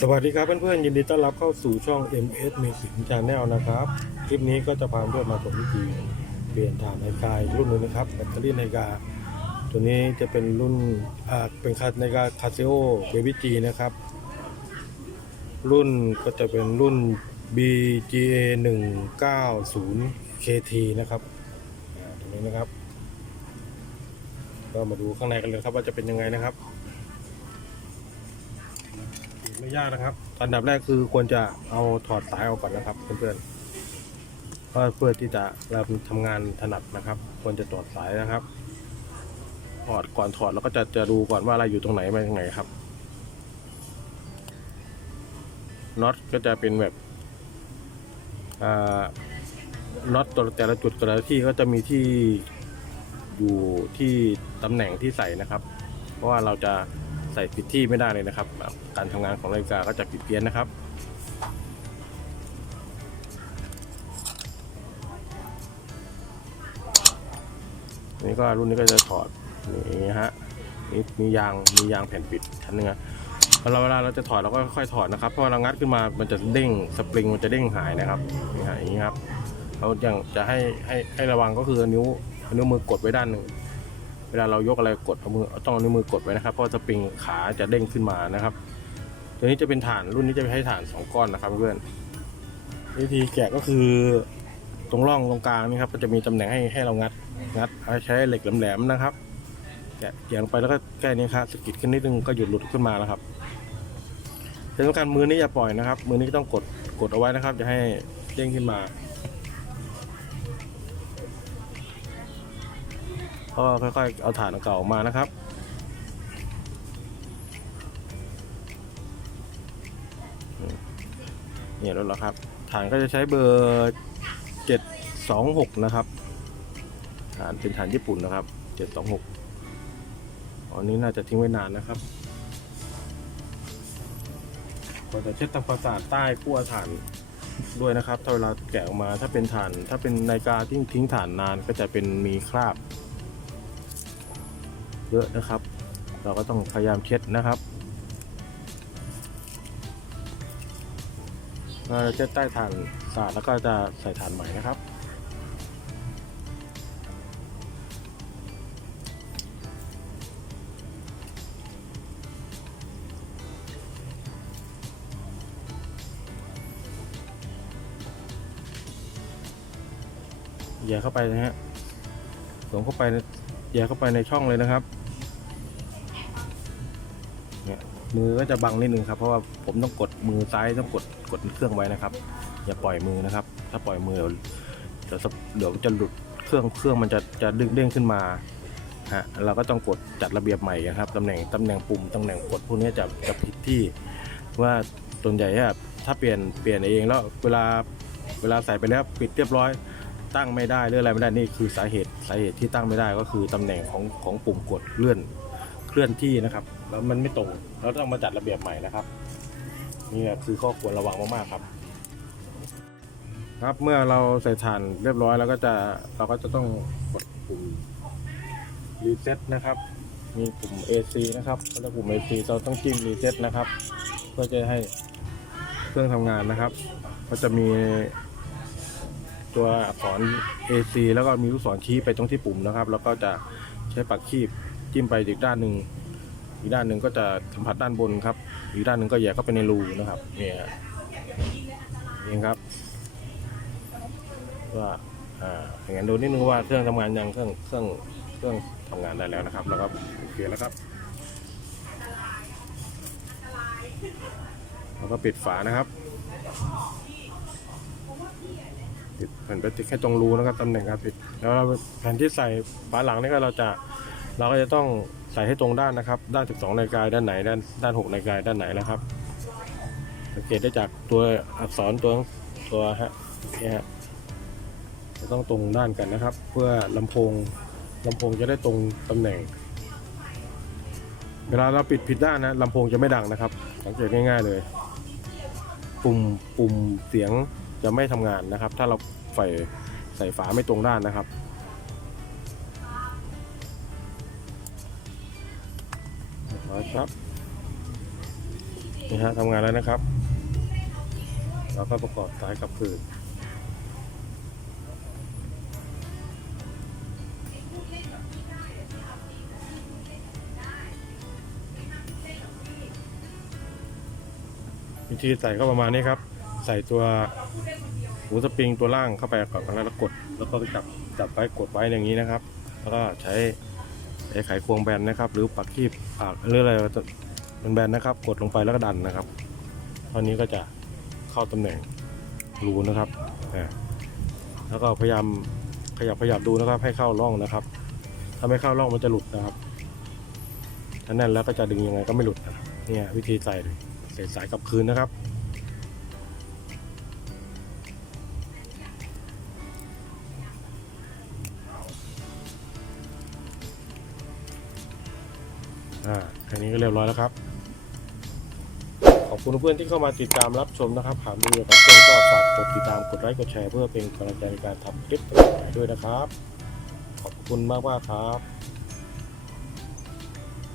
สวัสดีครับเพื่อนๆยินดีต้อนรับเข้าสู่ช่อง MS Music Channel นะครับ คลิปนี้ก็จะพาเพื่อนมาชมวิธีเปลี่ยนถ่านนาฬิการุ่นนึงนะครับแบตเตอรี่นาฬิกา ตัวนี้จะเป็นรุ่นอ่าเป็นคานาฬิกาคาเซโอเบบี้จีนะครับ รุ่นก็จะเป็นรุ่น BGA 190 KT นะครับตัวนี้นะครับ ก็มาดูข้างในกันเลยครับว่าจะเป็นยังไงนะครับ ไม่ยากนะครับ อันดับแรกคือควรจะเอาถอดสายออกก่อนนะครับเพื่อนๆเพราะเพื่อที่จะเราทำงานถนัดนะครับ ควรจะถอดสายนะครับ ถอดก่อนถอดแล้วก็จะจะดูก่อนว่าอะไรอยู่ตรงไหนมาตรงไหนครับน็อตก็จะเป็นแบบอ่าน็อตตัวแต่ละจุดแต่ละที่ก็จะมีที่อยู่ที่ตำแหน่งที่ใส่นะครับ เพราะว่าเราจะ ใส่ผิดที่ไม่ได้เลยนะครับ การทำงานของนาฬิกาก็จะผิดเพี้ยนนะครับ นี่ก็รุ่นนี้ก็จะถอดนี่ฮะนี่มียางมียางแผ่นปิดชั้นหนึงอะเวลาเวลาเราจะถอดเราก็ค่อยถอดนะครับเพราะเรางัดขึ้นมามันจะเด้งสปริงมันจะเด้งหายนะครับนี่ฮะอย่างนี้ครับเราอย่างจะให้ให้ให้ระวังก็คือนิ้วนิ้วมือกดไว้ด้านหนึ่ง เวลาเรายกอะไรกดเอามือต้องเอานิ้วมือกดไว้นะครับเพราะสปริงขาจะเด้งขึ้นมานะครับ ตัวนี้จะเป็นฐานรุ่นนี้จะให้ฐานสองก้อนนะครับเพื่อนวิธีแกะก็คือตรงร่องตรงกลางนี่ครับก็จะมีตำแหน่งให้ให้เรางัดงัดใช้เหล็กแหลมๆนะครับแกะแกะลงไปแล้วก็แค่นี้ครับสะกิดขึ้นนิดนึงก็หยุดหลุดขึ้นมาแล้วครับที่สำคัญมือนี้อย่าปล่อยนะครับ มือนี้ต้องกดกดเอาไว้นะครับจะให้เด้งขึ้นมา ก็ค่อยๆเอาฐานเก่าออกมานะครับเนี่แล้วเหรอครับ ฐานก็จะใช้เบอร์เจ็ดสองหกนะครับ ฐานเป็นฐานญี่ปุ่นนะครับเจ็ดสองหกอันนี้น่าจะทิ้งไว้นานนะครับก็จะเช็ดทำความสะอาดใต้ขั้วฐานด้วยนะครับถ้าเวลาแกะออกมาถ้าเป็นฐาน ถ้าเป็นนาฬิกาที่ทิ้งฐานนานก็จะเป็นมีคราบ เยอะนะครับ เราก็ต้องพยายามเช็ดนะครับเราจะเช็ดใต้ฐานสะอาดแล้วก็จะใส่ฐานใหม่นะครับแย่เข้าไปนะฮะสวมเข้าไปแย่เข้าไปในช่องเลยนะครับ มือก็จะบังนิดนึงครับเพราะว่าผมต้องกดมือซ้ายต้องกดกดเครื่องไว้นะครับ อย่าปล่อยมือนะครับ ถ้าปล่อยมือเดี๋ยวเดี๋ยวจะหลุดเครื่องเครื่องมันจะจะดึงเด้งขึ้นมาฮะเราก็ต้องกดจัดระเบียบใหม่นะครับตำแหน่งตำแหน่งปุ่มตำแหน่งกดพวกนี้จะจะผิดที่ว่าส่วนใหญ่อะถ้าเปลี่ยนเปลี่ยนเองแล้วเวลาเวลาใส่ไปแล้วปิดเรียบร้อยตั้งไม่ได้หรืออะไรไม่ได้นี่คือสาเหตุสาเหตุที่ตั้งไม่ได้ก็คือตำแหน่งของของปุ่มกดเลื่อน ลื่อนที่นะครับ แล้วมันไม่ตรงเราต้องมาจัดระเบียบใหม่นะครับ นี่คือข้อควรระวังมากๆครับ ครับเมื่อเราใส่ฐานเรียบร้อยแล้วก็จะเราก็จะต้องกดปุ่มรีเซ็ตนะครับ มีปุ่ม AC นะครับแล้วปุ่ม AC เราต้องจิ้มรีเซ็ตนะครับเพื่อจะให้เครื่องทำงานนะครับ ก็จะมีตัวอักษร AC แล้วก็มีลูกศรชี้ไปตรงที่ปุ่มนะครับ แล้วก็จะใช้ปากคีบ จิ้มไปอีกด้านหนึ่งอีกด้านหนึ่งก็จะสัมผัสด้านบนครับ อีกด้านหนึ่งก็แย่เข้าไปในรูนะครับเนี่ยนี่ครับว่าอ่าอย่างนั้นดูนิดนึงว่าเครื่องทำงานยังเครื่องเครื่องเครื่องทำงานได้แล้วนะครับ แล้วก็โอเคแล้วครับแล้วก็ปิดฝานะครับปิดแผ่นพลาสติกให้ตรงรูนะครับตำแหน่งการปิด แล้วแผ่นที่ใส่ฝาหลังนี่ก็เราจะ เราก็จะต้องใส่ให้ตรงด้านนะครับ ด้าน 12 นาฬิกาด้านไหนด้านด้าน 6 นาฬิกาด้านไหนนะครับ สังเกตได้จากตัวอักษรตัวตัวฮะนี่ฮะจะต้องตรงด้านกันนะครับ เพื่อลำโพงลำโพงจะได้ตรงตำแหน่ง เวลาเราปิดผิดด้านนะลำโพงจะไม่ดังนะครับ สังเกตง่าย ๆ เลย ปุ่มปุ่มเสียงจะไม่ทำงานนะครับ ถ้าเราใส่ใส่ฝาไม่ตรงด้านนะครับ ครับนี่ฮะทำงานแล้วนะครับ เราก็ประกอบสายกับคืนวิธีใส่ก็ประมาณนี้ครับ ใส่ตัวหูสปริงตัวล่างเข้าไปก่อนแล้วก็กด แล้วก็จับจับไว้กดไว้อย่างนี้นะครับ แล้วก็ใช้ ไอ้ไขควงแบนนะครับ หรือปักคีบปาหรืออะไรเป็นแบนนะครับ กดลงไปแล้วก็ดันนะครับเท่านี้ก็จะเข้าตำแหน่งรูนะครับแล้วก็พยายามขยับขยับดูนะครับ ให้เข้าร่องนะครับ ถ้าไม่เข้าร่องมันจะหลุดนะครับถ้าแน่นแล้วก็จะดึงยังไงก็ไม่หลุดนะครับเนี่ยวิธีใส่เลยใส่สายกลับคืนนะครับ อ่าแค่นี้ก็เรียบร้อยแล้วครับ ขอบคุณเพื่อนที่เข้ามาติดตามรับชมนะครับหากมีอะไรเพื่อนก็ฝากกดติดตามกดไลค์กดแชร์เพื่อเป็นกำลังใจในการทำคลิปต่อไปด้วยนะครับ ขอบคุณมากมากครับ